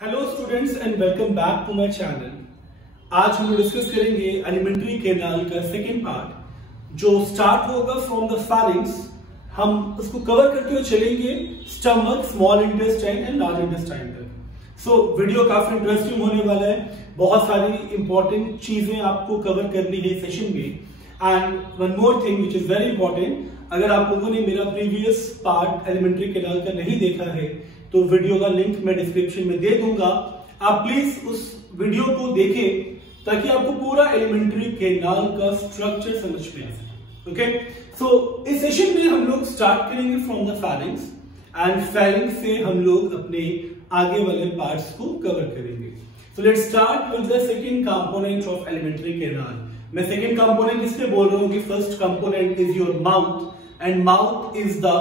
Hello students and welcome back to my channel. आज हम discuss करेंगे एलिमेंट्री कैनाल का सेकेंड पार्ट जो स्टार्ट होगा फ्रॉम द फेरिंग्स। हम उसको कवर करते हुए चलेंगे stomach, small intestine and large intestine तक। सो वीडियो काफी इंटरेस्टिंग होने वाला है। बहुत सारी इंपॉर्टेंट चीजें आपको कवर करनी है सेशन में। And one more thing which is very important, अगर आप लोगों ने मेरा प्रीवियस पार्ट एलिमेंट्री कैनाल का नहीं देखा है तो वीडियो का लिंक मैं डिस्क्रिप्शन में दे दूंगा। आप प्लीज उस वीडियो को देखें ताकि आपको पूरा एलिमेंट्री कैनाल का स्ट्रक्चर समझ में आ सके। ओके, सो इस सेशन में हम लोग स्टार्ट करेंगे from the pharynx and pharynx से हम लोग अपने आगे वाले पार्ट्स को कवर करेंगे। So let's start with the second component of alimentary canal. मैं सेकंड कंपोनेंट इसलिए बोल रहा हूं कि first component is your mouth and mouth is the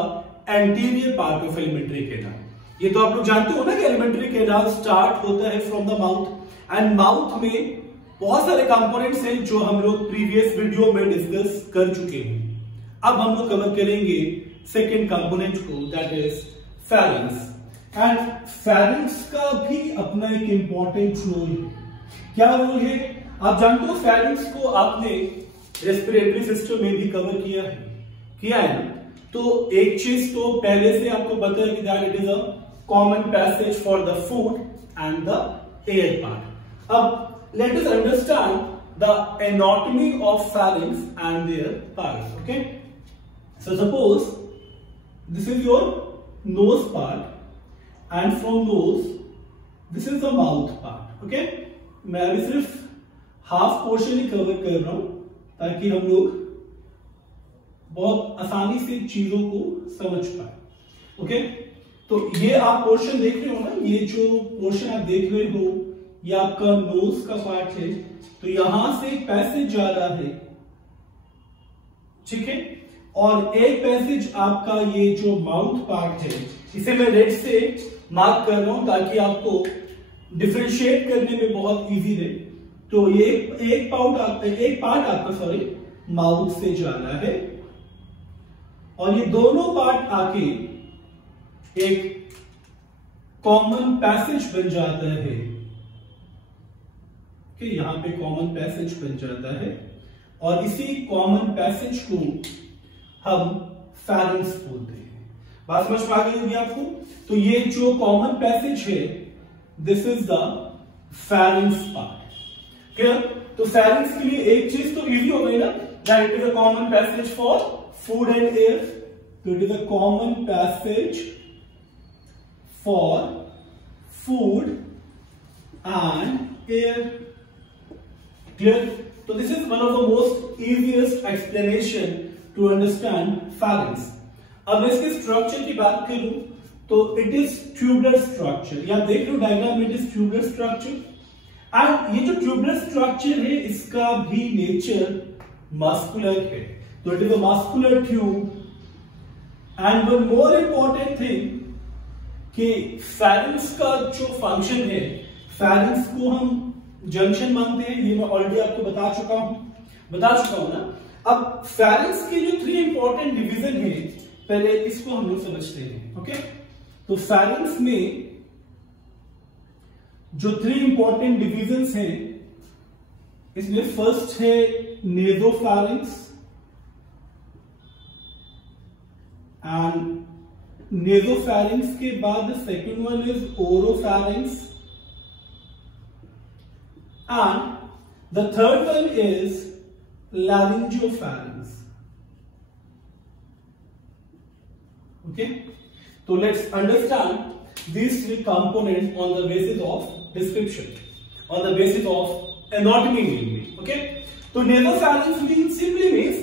anterior part of alimentary canal. ये तो आप लोग जानते हो ना कि एलिमेंट्री कैनाल स्टार्ट होता है from the mouth and mouth में बहुत सारे कंपोनेंट्स हैं जो हम लोग प्रीवियस वीडियो में डिस्कस कर चुके हैं। अब हम लोग कवर करेंगे सेकंड कंपोनेंट को, that is pharynx. And pharynx का भी अपना एक इंपॉर्टेंट रोल है। क्या रोल है आप जानते हो? फेरिंग्स को आपने रेस्पिरेटरी सिस्टम में भी कवर किया है ना। तो एक चीज तो पहले से आपको पता है कि that it is a common passage for the food and the air part. अब let us understand the anatomy of pharynx and their parts. Okay, so suppose this is your nose part and from nose this is the mouth part. Okay, मैं अभी सिर्फ half portion ही cover कर रहा हूं ताकि हम लोग बहुत आसानी से चीजों को समझ पाए। ओके, तो ये आप पोर्शन देख रहे हो ना, ये जो पोर्शन आप देख रहे हो ये आपका नोज का पार्ट है। तो यहां से एक पैसेज जा रहा है, ठीक है, और एक पैसेज आपका ये जो माउथ पार्ट है, इसे मैं रेड से मार्क कर रहा हूं ताकि आपको डिफरेंशिएट करने में बहुत इजी रहे। तो ये एक पार्ट आपका माउथ से जा रहा है और ये दोनों पार्ट आके एक कॉमन पैसेज बन जाता है। कि यहां पे कॉमन पैसेज बन जाता है और इसी कॉमन पैसेज को हम फेरिंग्स बोलते हैं। बात समझ में आ गई होगी आपको? तो ये जो कॉमन पैसेज है this is the pharynx part. Clear? तो फेरिंग्स के लिए एक चीज तो इजी हो गई ना, that it is a common passage for food and air. So it is a common passage for food and air. Clear? So this is one of the most easiest explanation to understand pharynx. अब इसके structure की बात करूं तो it is tubular structure. या देख लो diagram में, it is tubular structure. And ये जो tubular structure है इसका भी नेचर मस्कुलर है। So it is a muscular tube. And one more important thing कि pharynx का जो फंक्शन है, pharynx को हम जंक्शन मानते हैं, ये मैं ऑलरेडी आपको बता चुका हूं ना। अब pharynx के जो 3 इंपॉर्टेंट डिवीजन है, पहले इसको हम लोग समझते हैं। ओके, तो pharynx में जो 3 इंपॉर्टेंट डिवीजन हैं, इसमें फर्स्ट है नेसोफैरिंक्स एंड नेसोफैरिंक्स के बाद second one is oropharynx and the third one is laryngopharynx. Okay, तो let's understand these 3 components on the basis of description, on the basis of anatomy mainly. Okay, so nasopharynx simply means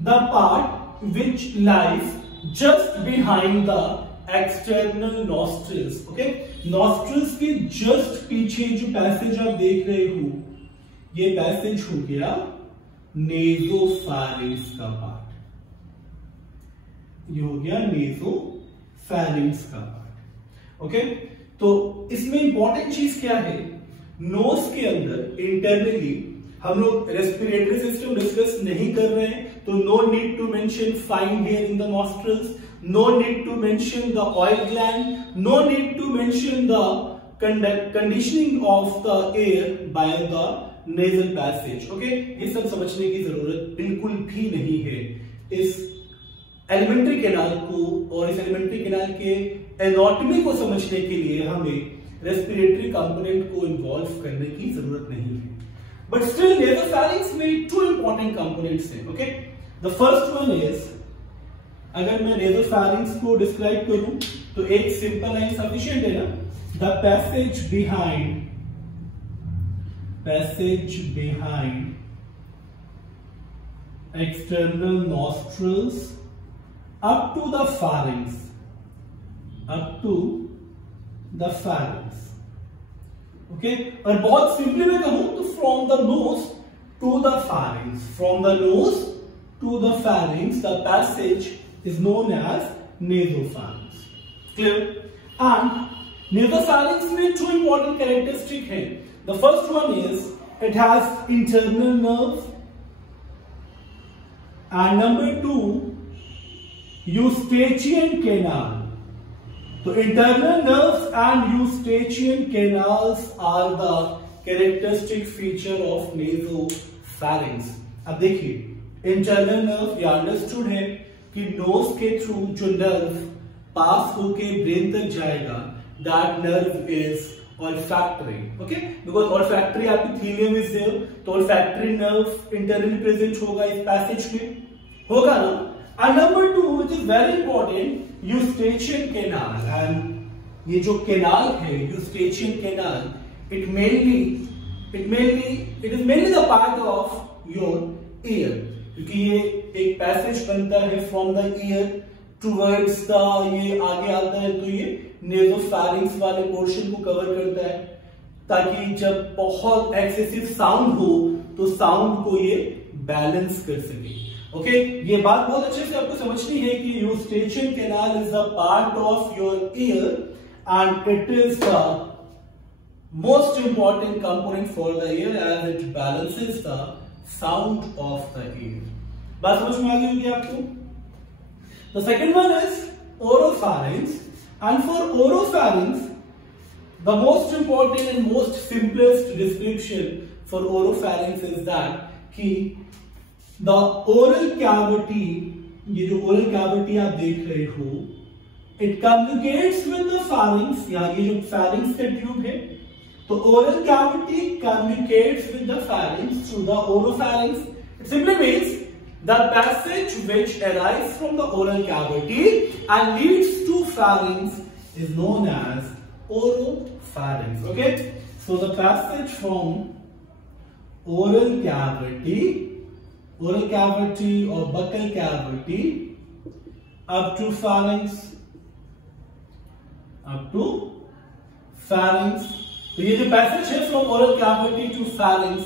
the part which lies just behind the external nostrils. Okay, nostrils के just पीछे जो passage आप देख रहे हो, ये passage हो गया नेसोफैरिंक्स का पार्ट। ये हो गया नेसोफैरिंक्स का पार्ट। ओके, तो इसमें इंपॉर्टेंट चीज क्या है, नोज के अंदर इंटरनली हम लोग रेस्पिरेटरी सिस्टम डिस्कस नहीं कर रहे हैं, तो no need to mention fine hair in the nostrils, no need to mention the oil gland, no need to mention the conditioning of the air by the nasal passage. Okay, ये सब समझने की जरूरत बिल्कुल भी नहीं है। इस एलिमेंट्री कैनाल को और इस एलिमेंट्री कैनाल के एनाटॉमी को समझने के लिए हमें रेस्पिरेटरी कंपोनेंट को इन्वॉल्व करने की जरूरत नहीं है। बट स्टिल नेज़ोफैरिंक्स में टू इंपॉर्टेंट कंपोनेंट्स हैं। Okay, the first one is, अगर मैं नेज़ोफैरिंक्स को डिस्क्राइब करूं तो एक सिंपल लाइन सफिशिएंट है ना, the passage behind external nostrils up to the pharynx, okay. और बहुत सिंपली मैं कहूं तो from the nose to the pharynx, the passage is known as nasopharynx. Clear? And nasopharynx में टू इंपॉर्टेंट कैरेक्टरिस्टिक है। The first one is it has internal nerve, and number 2, eustachian canal. So internal nerves and eustachian canals are the characteristic feature of nasopharynx. अब देखिए internal nerve ये understood है कि knows के through जो nerve पास होके brain तक जाएगा, that nerve is olfactory. Okay, because olfactory आपकी थीलियम इज देयर, तो olfactory nerve इंटरनली प्रेजेंट होगा इस पैसेज में, होगा ना। And number 2, which is very important, eustachian canal. And ये जो कैनाल है, eustachian canal, it is mainly the part of your ear, क्योंकि ये एक पैसेज बनता है from the ear towards the, ये आगे आता है तो ये नेज़ोफैरिंक्स वाले पोर्शन को कवर करता है, ताकि जब बहुत एक्सेसिव साउंड हो तो साउंड को ये बैलेंस कर सके। ओके, ये बात बहुत अच्छे से आपको समझनी है कि Eustachian canal is the part of your ear and it is the most important component for the ear as it balances the sound of the ear. बात समझ में आ गई होगी आपको? The second one is oropharynx, and for oropharynx, the most important and most simplest description for oropharynx is that कि the oral cavity, ये जो oral cavity आप देख रहे हो, it communicates with the pharynx, यहाँ ये जो pharynx का ट्यूब है, तो oral cavity communicates with the pharynx through the oropharynx. It simply means the passage which arises from the oral cavity and leads to pharynx is known as oropharynx. Okay, so the passage from oral cavity or buccal cavity up to pharynx, तो ये जो passage है from oral cavity to pharynx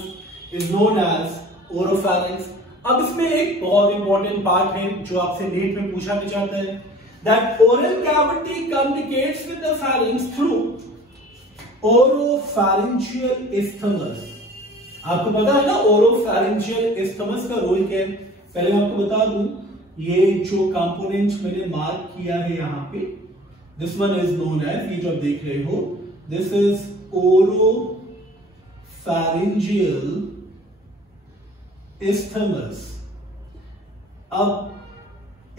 is known as oropharynx. अब इसमें एक बहुत important part है जो आपसे नीट में पूछा भी जाता है, that oral cavity communicates with the pharynx through oropharyngeal isthmus. आपको पता है ना oropharyngeal isthmus का रोल क्या है? पहले मैं आपको बता दूं, ये जो कंपोनेंट मैंने मार्क किया है यहाँ पे, this one is known as, ये जो आप देख रहे हो, this is oropharyngeal isthmus. अब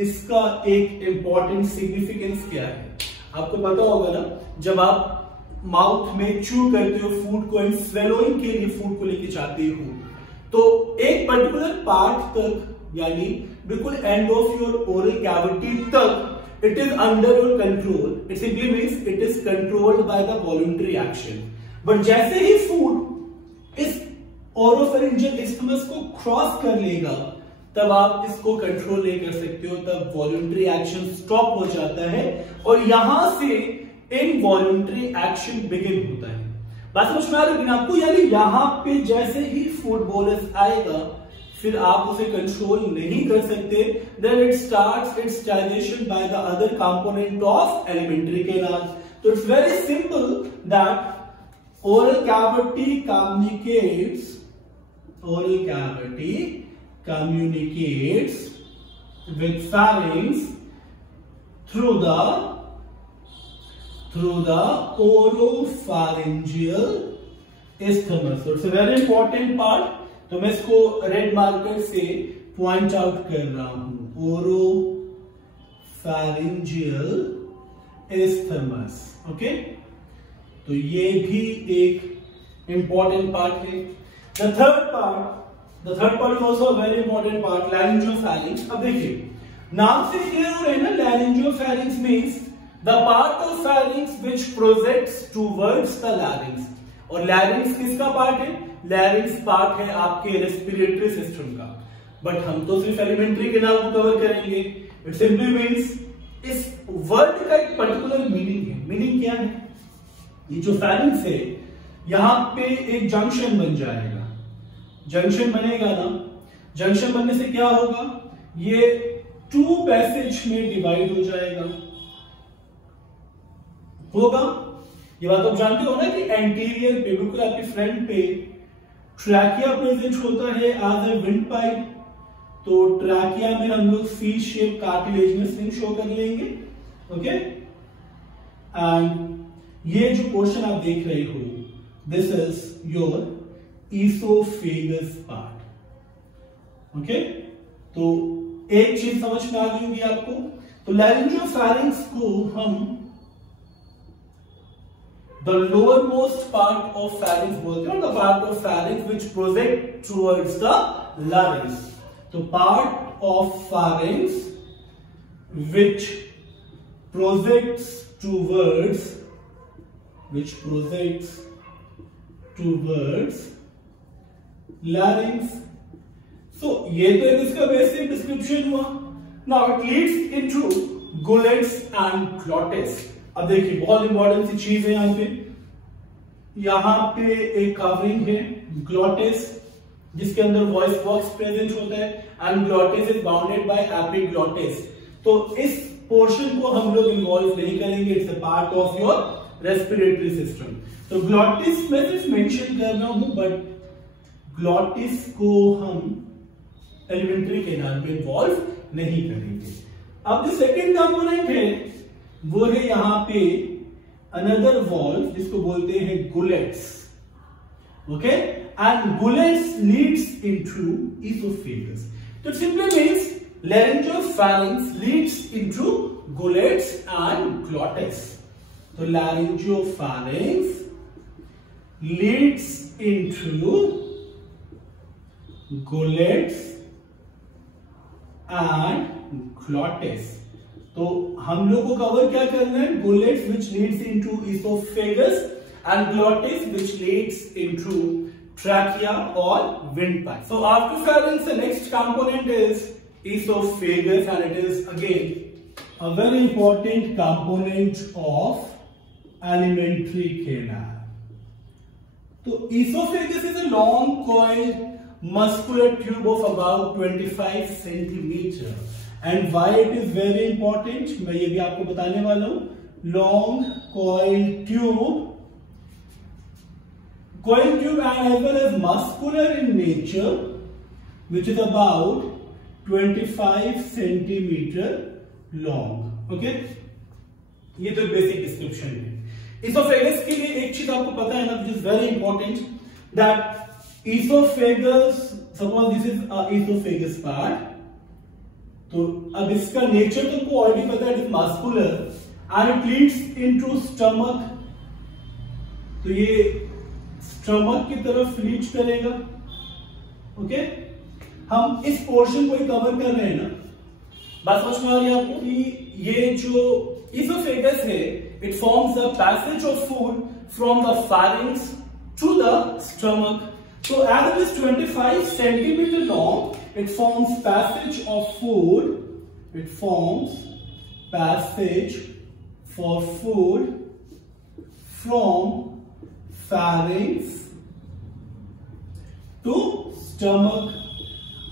इसका एक इंपॉर्टेंट सिग्निफिकेंस क्या है? आपको पता होगा ना, जब आप माउथ में च्यू करते हो फूड को एंड स्वेलोइंग के लिए फूड को लेके जाते हो, तो एक पर्टिकुलर पार्ट तक, यानी बिल्कुल end of your oral cavity तक it is under your control. It simply means it is controlled by the voluntary action. But जैसे ही फूड इस ओरोफेरिंजियल इस्थमस को क्रॉस कर लेगा, तब आप इसको कंट्रोल नहीं कर सकते हो, तब वॉलंटरी एक्शन स्टॉप हो जाता है और यहां से इनवॉलंटरी एक्शन बिगिन होता है. बात समझ में आ रही है आपको? यानी यहां पे जैसे ही फूड बोलस आएगा, फिर आप उसे कंट्रोल नहीं कर सकते. Then it starts its digestion by the other component of alimentary canal. तो it's very simple that oral cavity communicates with pharynx through the through the oropharyngeal isthmus. So it's a very important part. तो मैं इसको red marker से point out कर रहा हूं, oropharyngeal isthmus. Okay, तो ये भी एक इंपॉर्टेंट पार्ट है. The third part is also a very important part, laryngopharynx. अब देखिए नाम से क्लियर हो रहा है ना, laryngopharynx means the part of pharynx which projects towards the larynx. और larynx किसका पार्ट है? larynx पार्ट है आपके रेस्पिरेटरी सिस्टम का. बट हम तो सिर्फ एलिमेंट्री कैनाल को कवर करेंगे. इट सिंपली मींस इस वर्ड का एक पर्टिकुलर मीनिंग है. मीनिंग क्या है? ये जो pharynx है यहां पे एक जंक्शन बन जाएगा. जंक्शन बनेगा ना, जंक्शन बनने से क्या होगा? ये 2 पैसेज में डिवाइड हो जाएगा. होगा ये बात आप जानते हो ना कि एंटीरियर पे बिल्कुल आपके फ्रंट पे ट्रैकिया प्रेजेंट होता है एज ए विंड पाइप. तो ट्रैकिया में हम लोग सी शेप कार्टिलेजिनस रिंग शो कर लेंगे. ओके, एंड ये जो पोर्शन आप देख रहे हो, this is your esophagus part. Okay, तो एक चीज समझ में आ गई होगी आपको. तो laryngopharynx को हम the lowermost part of pharynx बोलते हैं, the part of pharynx which project towards the larynx. तो part of pharynx which projects towards larynx. So ये तो इसका बेसिक डिस्क्रिप्शन हुआ. Now it leads into gullets and glottis. अब देखिए बहुत इंपॉर्टेंट सी चीज है यहाँ पे एक कवरिंग है ग्लॉटिस जिसके अंदर वॉइस बॉक्स प्रेजेंट होता है and glottis is bounded by epiglottis. तो इस पोर्शन को हम लोग इन्वॉल्व नहीं करेंगे. It's a part of your respiratory system. तो ग्लॉटिस मैं सिर्फ मेंशन कर रहा हूं, बट ग्लॉटिस को हम एलिमेंट्री कैनाल में इन्वॉल्व नहीं करेंगे. अब जो सेकेंड कंपोनेंट है वो है यहाँ पे अनदर वॉल्व जिसको बोलते हैं gullets. Okay, and gullets leads into oesophagus. तो simply means laryngopharynx leads into gullets and glottis. तो laryngopharynx leads into gullets and glottis. तो हम लोग को कवर क्या करना है? gullets which leads into esophagus and glottis which leads into trachea or windpipe. So after pharynx, the next component is esophagus, and it is again a very important component of alimentary canal. So esophagus is a long coiled muscular tube of about 25 centimeter. And why it is very important, मैं ये भी आपको बताने वाला हूं. Long coiled tube and as well as muscular in nature, which is about 25 centimeter long. Okay, ये तो basic description है. इसोफेगस के लिए एक चीज आपको पता है ना, which is very important, that esophagus, suppose this is a esophagus part. तो अब इसका नेचर तुमको ऑलरेडी पता है, it is muscular and it leads into stomach. तो ये स्टमक की तरफ लीड करेगा. ओके, हम इस पोर्शन को ही कवर कर रहे हैं ना. बात समझ में आ रही है आपको कि ये जो esophagus है, it forms the passage of food from the pharynx to the stomach. So as it is 25 centimeter long, it forms passage of food. It forms passage for food from pharynx to stomach.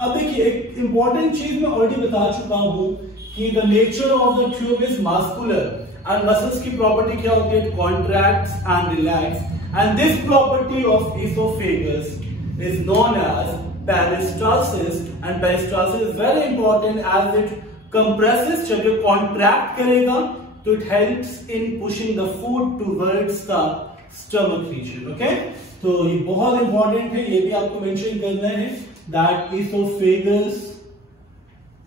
अब देखिए एक important चीज मैं already बता चुका हूं कि the nature of the tube is muscular and muscles की प्रॉपर्टी क्या होती है? Contracts and relax. And this property of esophagus is known as peristalsis, and peristalsis is very important as it compresses. जब ये कॉन्ट्रैक्ट करेगा तो it helps in pushing the food towards the stomach region. Okay, तो ये बहुत important है, ये भी आपको मेंशन करना है that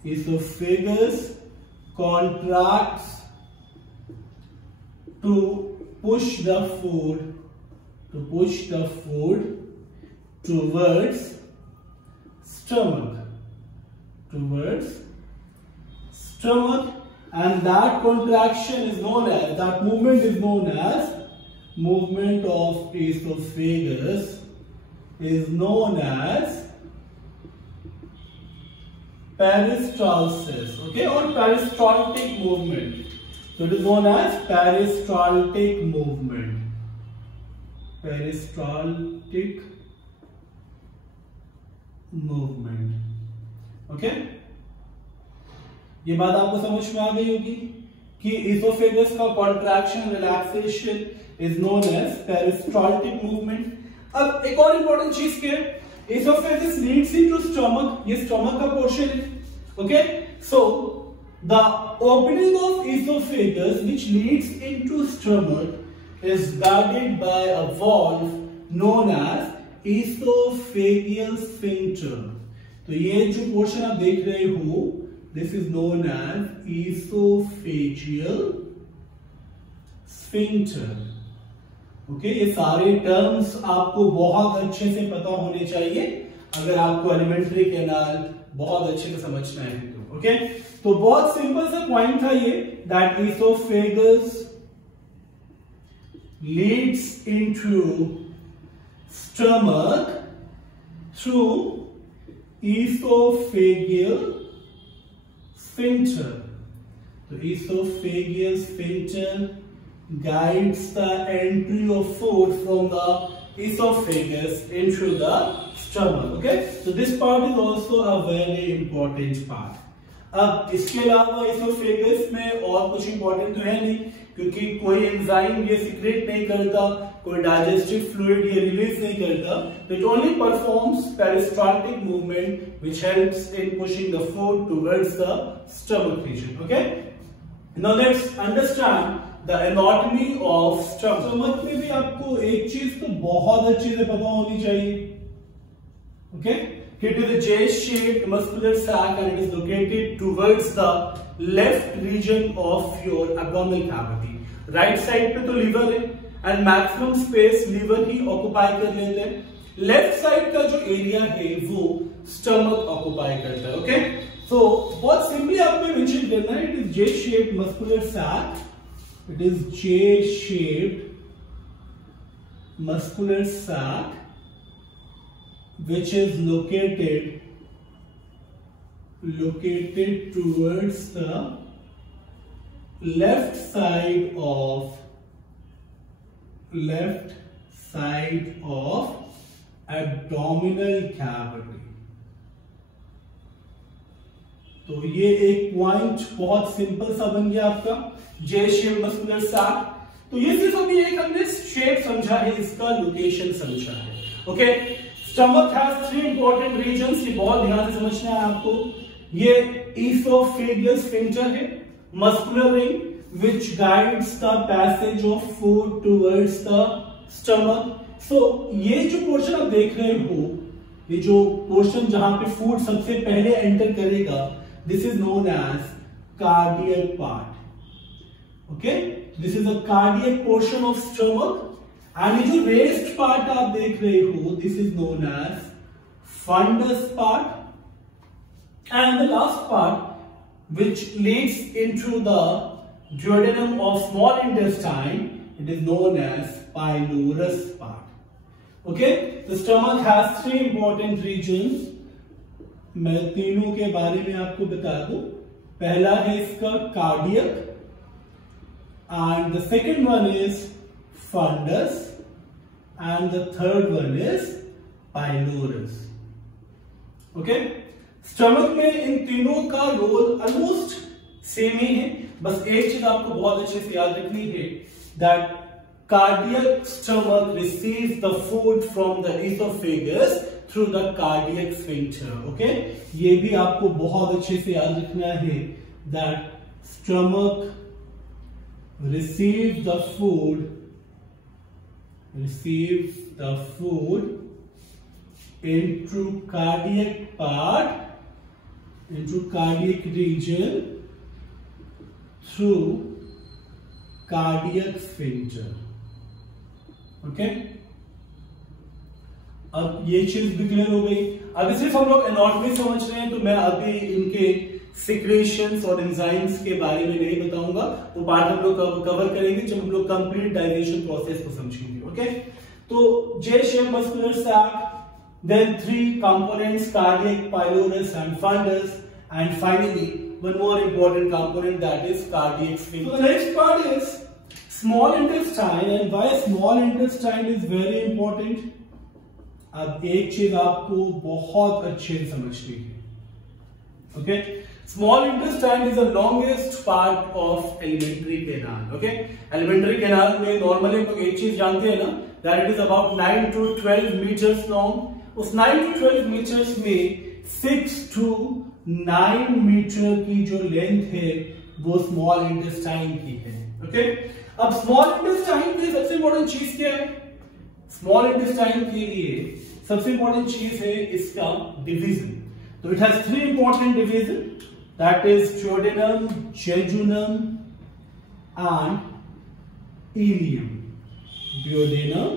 esophagus contracts to push the food towards stomach, and that contraction is known as, that movement is known as, movement of esophagus is known as peristalsis, okay, or peristaltic movement. So it is known as peristaltic movement. Okay, ये बात आपको समझ में आ गई होगी कि esophagus का contraction relaxation is known as peristaltic movement. अब एक और इंपॉर्टेंट चीज क्या है, esophagus leads into stomach, ये stomach का portion है। Okay, so the opening of esophagus which leads into stomach is guarded by a valve known as esophageal sphincter. तो ये जो पोर्शन आप देख रहे हो, this is known as esophageal sphincter. Okay, ये सारे टर्म्स आपको बहुत अच्छे से पता होने चाहिए अगर आपको एलिमेंट्री कैनाल बहुत अच्छे से समझना है तो। ओके, तो बहुत सिंपल सा पॉइंट था ये, that esophagus leads into stomach through esophageal sphincter. तो esophageal sphincter guides the entry of food from the esophagus into the stomach. Okay, so this part is also a very important part. अब इसके अलावा esophagus में और कुछ important तो है नहीं, क्योंकि कोई एंजाइम ये सिक्रेट नहीं करता, कोई डाइजेस्टिव फ्लूइड ये रिलीज नहीं करता, तो it only performs peristaltic movement which helps in pushing the food towards the stomach region. Okay, now let's understand the anatomy of stomach. Stomach में भी आपको एक चीज तो बहुत अच्छे से पता होनी चाहिए। Okay, it is a J-shaped muscular sac and it is located towards the left region of your abdominal cavity. Right side पे तो liver है and maximum space liver he occupy कर लेते हैं। Left side का जो area है वो stomach occupy करता है। Okay, so बहुत simply आपको mention करना है, it is J-shaped muscular sac. It is J-shaped muscular sac which is located towards the left side of abdominal cavity. तो ये एक पॉइंट बहुत सिंपल सा बन गया आपका, जे शेप मस्कुलर सैक। तो ये सिर्फ अभी एक हमने शेप समझा है, इसका लोकेशन समझा है। Okay, stomach has 3 important regions, ये बहुत ध्यान से समझना है आपको। ये esophageal sphincter है, muscular ring which guides the passage of food towards the stomach. So ये जो पोर्शन आप देख रहे हो, ये जो पोर्शन जहां पे फूड सबसे पहले एंटर करेगा, this is known as cardiac part. Okay, this is a cardiac portion of stomach. And ये जो raised part आप देख रहे हो, this is known as fundus part. And the last part which leads into the duodenum of small intestine, it is known as pylorus part. Okay, the stomach has 3 important regions. मैं तीनों के बारे में आपको बता दूं। पहला है इसका cardiac, and the second one is fundus, and the third one is pylorus. Okay, stomach में इन तीनों का रोल ऑलमोस्ट सेम ही है, बस एक चीज आपको बहुत अच्छे से याद रखनी है, that cardiac stomach receives the food from the esophagus through the cardiac sphincter. Okay, ये भी आपको बहुत अच्छे से याद रखना है, that stomach receive the food into cardiac part, into cardiac region through cardiac sphincter. Okay, अब ये चीज भी क्लियर हो गई। अभी सिर्फ हम लोग एनाटॉमी समझ रहे हैं, तो मैं अभी इनके सिक्रेशंस और एंजाइम्स के बारे में नहीं बताऊंगा, वो पार्ट हम लोग कवर करेंगे जब हम लोग कंप्लीट डाइजेशन प्रोसेस को समझेंगे। ओके, तो J shape muscular sac, then 3 components, cardiac, pylorus and fundus, and finally one more important component, that is cardiac sphincter. So the next part is small intestine, and why small intestine is very important. अब एक चीज आपको बहुत अच्छे से समझनी है। Okay, small intestine is the longest part of alimentary canal. Okay, alimentary canal में नॉर्मली हम लोग एक चीज जानते हैं ना, that it is about 9 to 12 meters long. उस 9 to 12 मीटर्स में 6 to 9 मीटर की जो लेंथ है वो स्मॉल इंटेस्टाइन की है। ओके, अब स्मॉल इंटेस्टाइन के लिए सबसे इंपॉर्टेंट चीज क्या है? स्मॉल इंटेस्टाइन के लिए सबसे इंपॉर्टेंट चीज है इसका डिवीजन। तो it has 3 important division, that is duodenum, jejunum and ileum. Duodenum,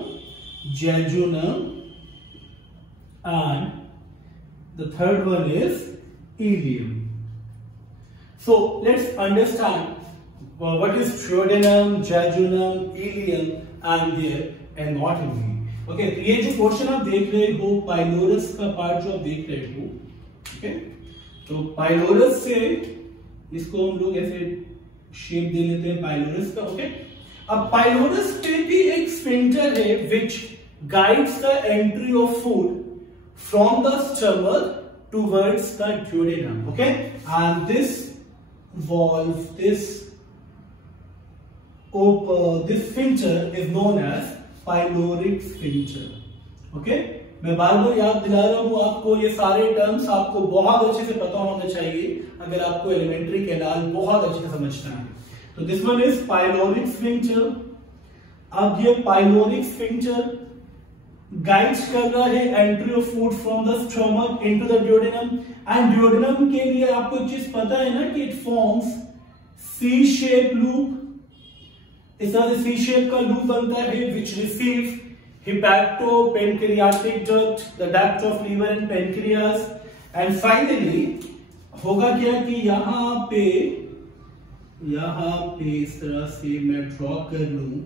jejunum and the third one is ileum. So let's understand what is duodenum, jejunum, ileum and their anatomy. Okay, तो ये जो portion आप देख रहे हो, pylorus का part जो आप देख रहे हो, ओके, तो पाइलोरस से इसको हम लोग ऐसे शेप दे लेते हैं पाइलोरस का। ओके, अब पाइलोरस पे भी एक स्फिंक्टर है which guides the entry of food from the stomach towards the duodenum. Okay, and this valve, this sphincter is known as pyloric sphincter. Okay, मैं बार बार याद दिला रहा हूं आपको, ये सारे टर्म्स आपको बहुत अच्छे से पता होना चाहिए अगर आपको एलिमेंट्री कैनाल बहुत अच्छे से समझना है। तो this one is pyloric sphincter. अब ये पाइलोरिक स्फिंक्टर गाइड्स कर रहा है entry of food from the stomach into the duodenum, and duodenum के लिए आपको एक चीज पता है ना कि it forms C shape loop. इस तरह से सी शेप का लूप बनता है which receive hepatopancreatic duct, the duct of liver and pancreas, and finally होगा क्या कि यहां पे इस तरह से मैं ड्रॉ कर लूं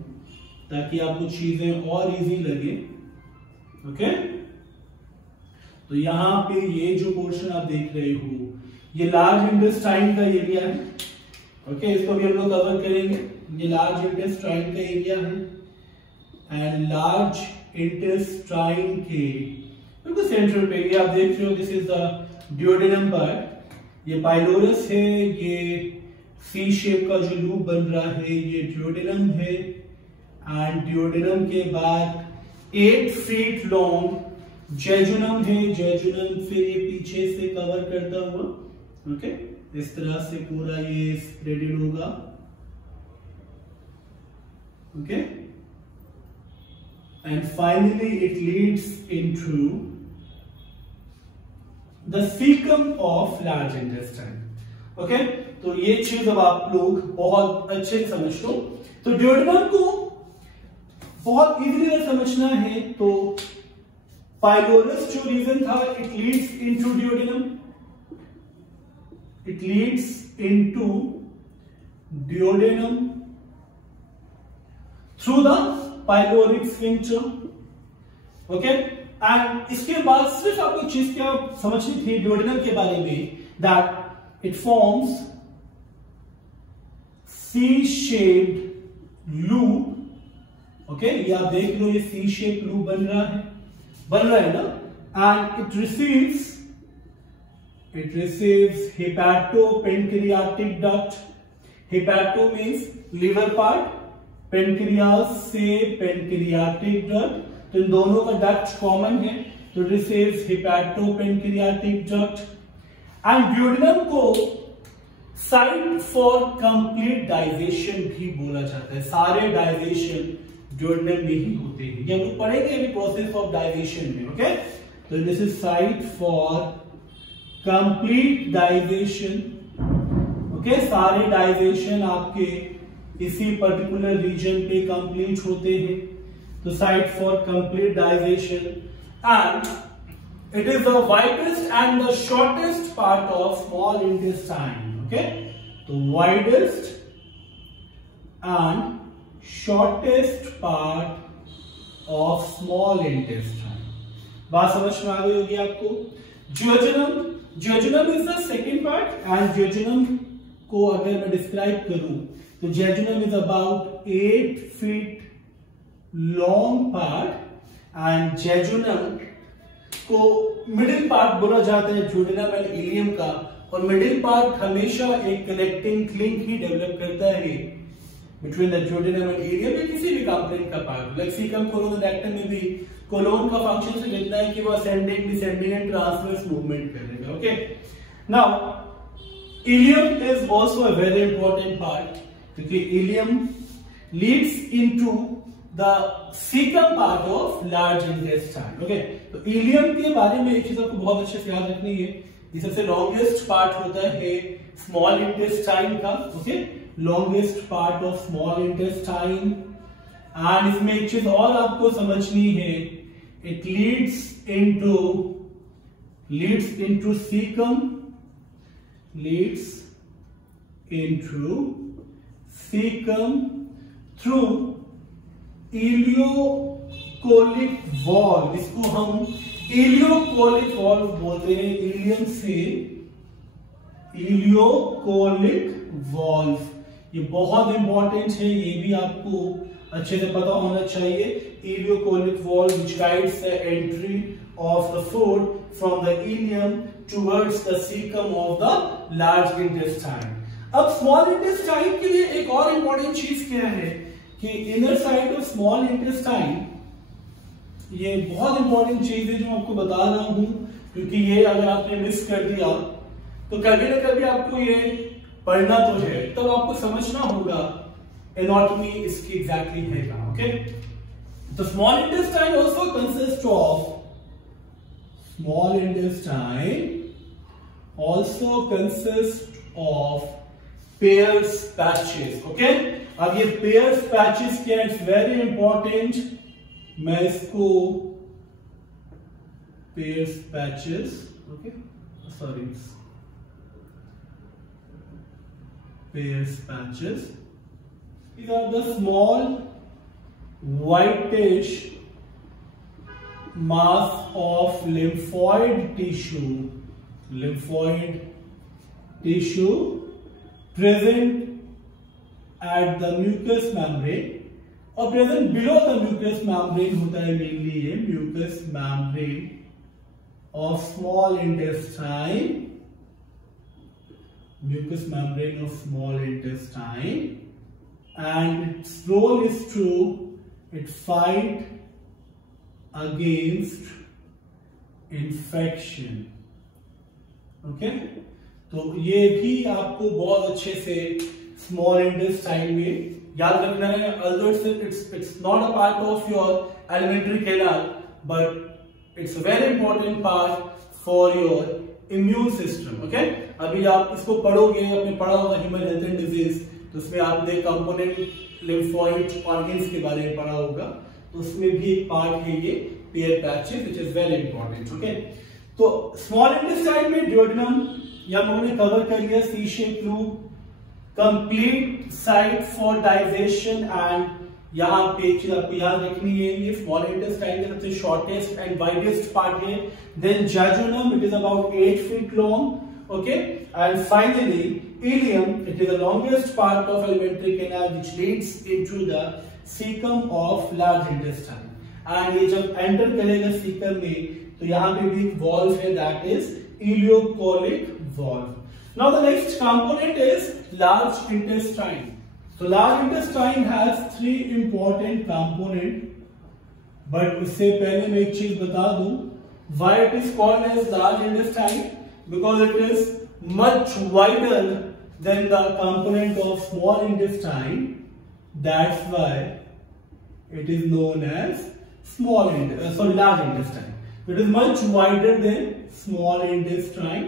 ताकि आपको चीजें और इजी लगे। ओके, तो यहां पे ये जो पोर्शन आप देख रहे हो ये लार्ज इंटेस्टाइन का एरिया है। ओके, इसको भी हम लोग कवर करेंगे। ये लार्ज इंटेस्टाइन का एरिया है एंड लार्ज इंटेस्टाइन के बिल्कुल सेंटर पे ये आप देख रहे हो, this is the duodenum part. ये पाइलोरस है, ये सी शेप का जो लूप बन रहा है ये duodenum है, एंड duodenum के बाद 8 feet लॉन्ग jejunum है। jejunum फिर ये पीछे से कवर करता हुआ, ओके, इस तरह से पूरा ये स्प्रेडेड होगा। Okay, and finally it leads into the caecum of large intestine. Okay, तो ये चीज अब आप लोग बहुत अच्छे से समझ लो। तो duodenum को बहुत इजीली अगर समझना है तो पाइलोरस जो रीजन था, it leads into duodenum, it leads into duodenum through the pyloric sphincter. Okay, and इसके बाद सिर्फ आपको चीज क्या समझनी थी duodenum के बारे में, that it forms C-shaped loop. Okay, ये आप देख लो, ये C-shaped loop बन रहा है ना, and it receives hepatopancreatic duct. Hepato means liver part, pancreas से pancreatic duct, तो इन दोनों का duct कॉमन है, तो receives hepatopancreatic duct, and duodenum को साइट फॉर कंप्लीट डाइजेशन भी बोला जाता है। सारे डाइजेशन ड्यूडेनम में ही होते हैं, ये हम लोग पढ़ेंगे अभी प्रोसेस ऑफ डाइजेशन में। ओके, तो this is site for complete digestion. Okay, सारे डाइजेशन आपके इसी पर्टिकुलर रीजन पे कंप्लीट होते हैं, तो site for complete digestion and it is the widest and the shortest part of small intestine. Okay, तो widest and shortest part of small intestine. बात समझ में आ गई होगी आपको। Jejunum is the second part and jejunum को अगर मैं डिस्क्राइब करूं तो jejunum is about 8 feet long part and jejunum को मिडिल पार्ट बोला जाता है ड्यूडेनम एंड इलियम का, और मिडिल पार्ट हमेशा एक कनेक्टिंग लिंक ही डेवलप करता है between the duodenum and ileum या किसी भी कंपोनेंट का part. Like caecum colon rectum में भी कोलोन का फंक्शन से लिखना है कि वो ascending descending and transverse movement करेगा। Okay, now ileum is also a very important part क्योंकि ileum leads into the caecum part of large intestine. Okay, तो इलियम के बारे में एक चीज आपको बहुत अच्छे से याद रखनी है, ये सबसे लॉन्गेस्ट पार्ट होता है स्मॉल इंटेस्टाइन का। Okay, longest part of small intestine and इसमें एक चीज और आपको समझनी है, it leads into caecum through ileocolic valve. इसको हम इलियोकोलिक वॉल्व बोलते हैं, इलियम से इलियोकोलिक वॉल्व। ये बहुत इंपॉर्टेंट है, ये भी आपको अच्छे से पता होना चाहिए। Ileocolic valve which guides the entry of the food from the ileum towards the caecum of the large intestine. अब स्मॉल इंटेस्टाइन के लिए एक और इंपॉर्टेंट चीज क्या है कि inner side of small intestine, ये बहुत इंपॉर्टेंट चीज है जो आपको बता रहा हूं, क्योंकि ये अगर आपने मिस कर दिया तो कभी ना कभी आपको ये पढ़ना तो है, तब तो आपको समझना होगा एनाटॉमी इसकी एग्जैक्टली है क्या। ओके, तो small intestine also consist of pairs patches. Okay, अब ये पेयर्स पैचेस क्या है, इट्स वेरी इंपॉर्टेंट। मैं इसको pairs patches, okay sorry, pairs patches, these are the small whitish mass of lymphoid tissue present at the mucous membrane और present below the mucous membrane होता है mainly ये mucous membrane of small intestine, mucous membrane of small intestine, and its role is to fight against infection. Okay, तो ये भी आपको बहुत अच्छे से स्मॉल इंटेस्टाइन में याद रखना है। Although it's not a part of your alimentary canal, but it's a very important part for your immune system. Okay, अभी आप इसको पढ़ोगे, आपने पढ़ा होगा ह्यूमन हेल्थ एंड डिजीज, तो उसमें आपने कंपोनेंट लिम्फोइड ऑर्गन्स के बारे में पढ़ा होगा, तो उसमें भी एक पार्ट है ये Peyer's patches which is very important. Okay, तो स्मॉल इंटेस्टाइन में ड्यूडेनम या हमने कवर कर लिया, C shape loop, complete site for digestion, and यहाँ पे एक चीज आपको याद रखनी है, ये स्मॉल इंटेस्टाइन का सबसे शॉर्टेस्ट एंड वाइडेस्ट पार्ट है। Then jejunum, it is about 8 feet long. Okay, and finally ileum, it is the longest part of alimentary canal which leads into the cecum of large intestine, and ये जब enter करेगा cecum में तो यहाँ पे भी एक valve है, that is ileocolic valve. Now the next component is large intestine. So large intestine has 3 important component, but उससे पहले मैं एक चीज बता दूं, why it is called as large intestine, because it is much wider than the component of small intestine. That's why it is known as large intestine. It is much wider than small intestine.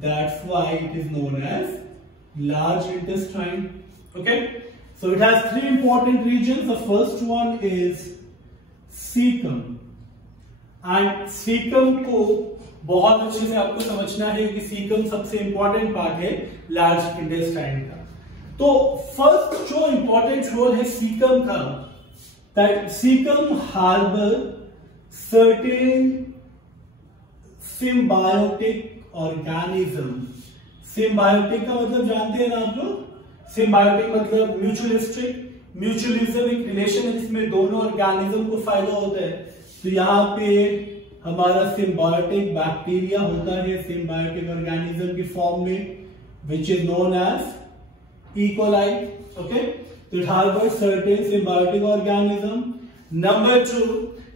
That's why it is known as large intestine. Okay, so it has three important regions. The first one is cecum, and cecum को बहुत अच्छे से आपको समझना है कि caecum सबसे important part है लार्ज इंटेस्टाइन का। तो फर्स्ट जो इंपॉर्टेंट रोल है सीकम का, that caecum harbour certain symbiotic organism. Symbiotic का मतलब जानते हैं ना आप लोग? सिम्बायोटिक मतलब म्यूचुअलिस्टिक, म्यूचुअलिज्म एक रिलेशन है जिसमें दोनों ऑर्गेनिज्म को फायदा होता है। तो यहाँ पे हमारा सिम्बायोटिक बैक्टीरिया होता है सिम्बायोटिक ऑर्गेनिज्म की फॉर्म में, which is known as E coli. Okay, तो it harbours certain symbiotic organism. Number 2,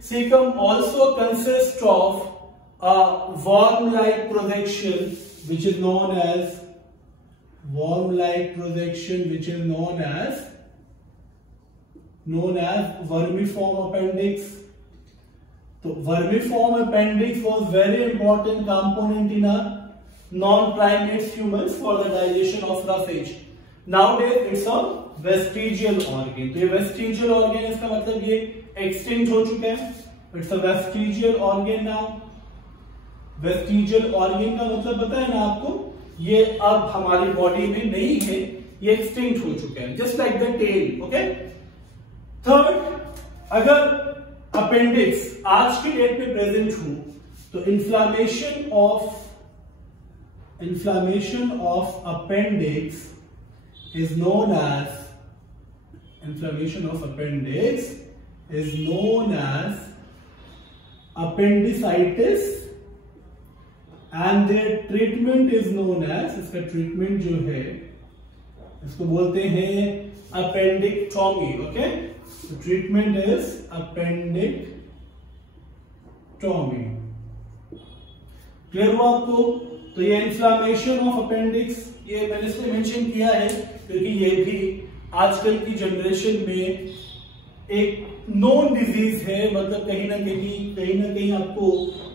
caecum also consist of a worm-like projection which is known as vermiform appendix. So vermiform appendix was very important component in a non-primates humans for the digestion of roughage. Nowadays it's a vestigial organ. तो ये vestigial organ इसका मतलब ये extinct हो चुका है. It's a vestigial organ now. Vestigial organ का मतलब पता है ना आपको? ये अब हमारी बॉडी में नहीं है, ये एक्सटिंक्ट हो चुका है, just like the tail. Okay, third, अगर अपेंडिक्स आज की डेट में प्रेजेंट हो तो inflammation of appendix is known as appendicitis and their treatment is known as, इसका ट्रीटमेंट जो है इसको बोलते हैं appendectomy. Okay, treatment is appendectomy. Clear हुआ आपको? तो ये इन्फ्लामेशन ऑफ अपेंडिक्स ये मैंने इसलिए मेंशन किया है क्योंकि ये भी आजकल की जनरेशन में एक नोन डिजीज है, मतलब कहीं ना कहीं आपको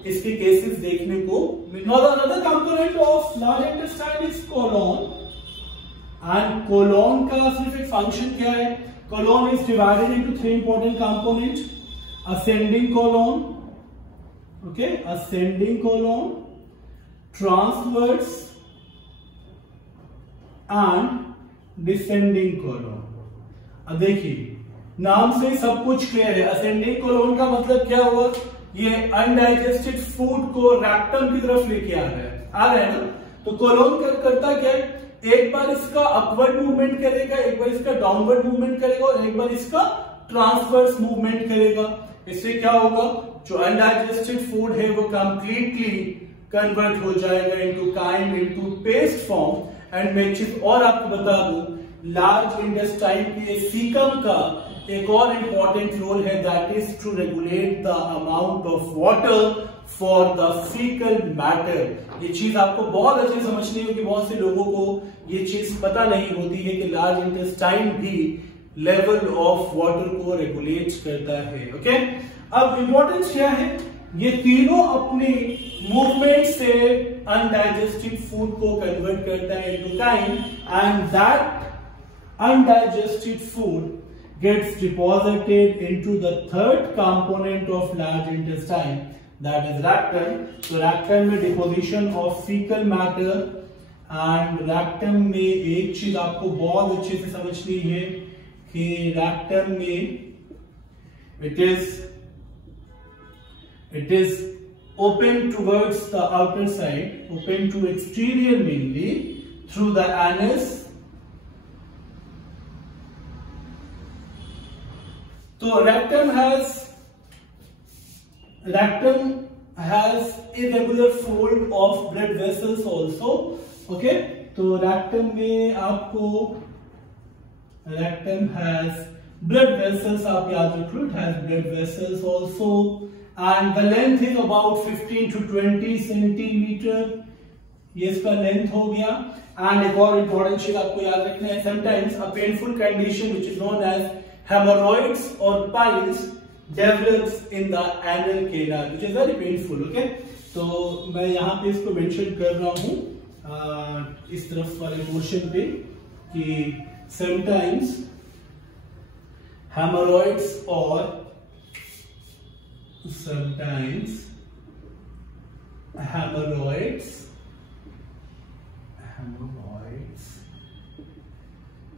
इसके केसेस देखने को मिल। Another component of large intestine is colon, and colon का सिर्फ एक फंक्शन क्या है? Colon is divided into three important component, ascending colon, okay, ascending colon, transverse and descending colon. अब देखिए नाम से सब कुछ क्लियर है। असेंडिंग कोलोन का मतलब क्या हुआ? ये अनडाइजेस्टेड फूड को रैक्टम की तरफ लेके आ रहा है ना? तो कोलोन करता क्या है? एक बार इसका अपवर्ड मूवमेंट करेगा, एक बार इसका डाउनवर्ड मूवमेंट करेगा और एक बार इसका ट्रांसवर्स मूवमेंट करेगा। इससे क्या होगा? जो अनडाइजेस्टेड फूड है वो कंप्लीटली कन्वर्ट हो जाएगा इनटू पेस्ट फॉर्म। एंड मैं एक चीज और आपको बता दूं, लार्ज इंटेस्टाइन के सीकम का एक और इंपॉर्टेंट रोल है, that is to regulate the amount of water for the faecal matter. ये चीज आपको बहुत अच्छे समझनी है कि बहुत से लोगों को ये चीज पता नहीं होती है कि लार्ज इंटेस्टाइन भी लेवल ऑफ वाटर को रेगुलेट करता है। ओके, अब इंपॉर्टेंस क्या है? ये तीनों अपनी मूवमेंट से अनडाइजेस्टेड फूड को कन्वर्ट करता है into chyme, and that undigested food gets deposited into the third component of large intestine, that is rectum. So rectum में deposition of fecal matter, and rectum में एक चीज आपको बहुत अच्छे से समझनी है कि rectum में it is open towards the outer side, open to exterior mainly through the anus. So rectum has irregular fold of blood vessels also. Okay, तो rectum में आपको rectum has blood vessels, आप याद रखो, it has blood vessels also, and the length is about 15 to 20 centimeter. ये इसका length हो गया। एंड एक और इंपॉर्टेंट चीज आपको याद रखना है, sometimes a painful condition which is known as haemorrhoids और piles develops in the anal canal which is very painful. Okay, तो मैं यहाँ पे इसको मेंशन कर रहा हूँ इस तरफ वाले पोर्शन पे कि समटाइम्स हेमोरॉइड्स और sometimes hemorrhoids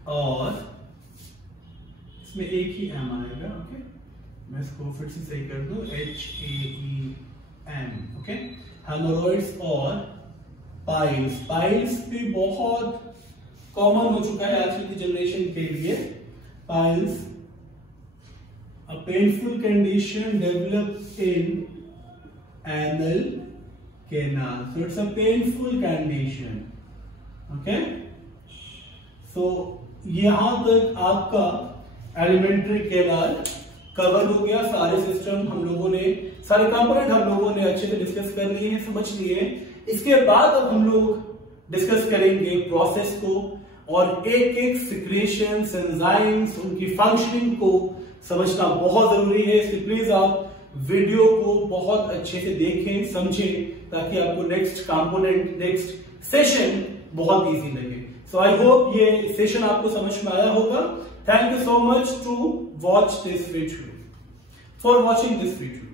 और इसमें एक ही एम आएगा। ओके, मैं इसको फिर से सही कर दूं, HAEM। ओके, हेमोरॉइड्स और पाइल्स। पाइल्स भी बहुत कॉमन हो चुका है आजकल की जनरेशन के लिए। Piles a painful condition develops in anal canal, so it's a painful condition. Okay, so यहां तक आपका एलिमेंट्री कैनाल कवर हो गया। सारे सिस्टम हम लोगों ने, सारे कंपोनेंट हम लोगों ने अच्छे से डिस्कस कर लिए हैं, समझ लिए हैं। इसके बाद अब हम लोग डिस्कस करेंगे प्रोसेस को और एक एक सिक्रेशन, एंजाइम्स, उनकी फंक्शनिंग को समझना बहुत जरूरी है। इसलिए प्लीज आप वीडियो को बहुत अच्छे से देखें, समझें, ताकि आपको नेक्स्ट कंपोनेंट, नेक्स्ट सेशन बहुत इजी लगे। सो आई होप ये सेशन आपको समझ में आया होगा। Thank you so much to watch this video, for watching this video.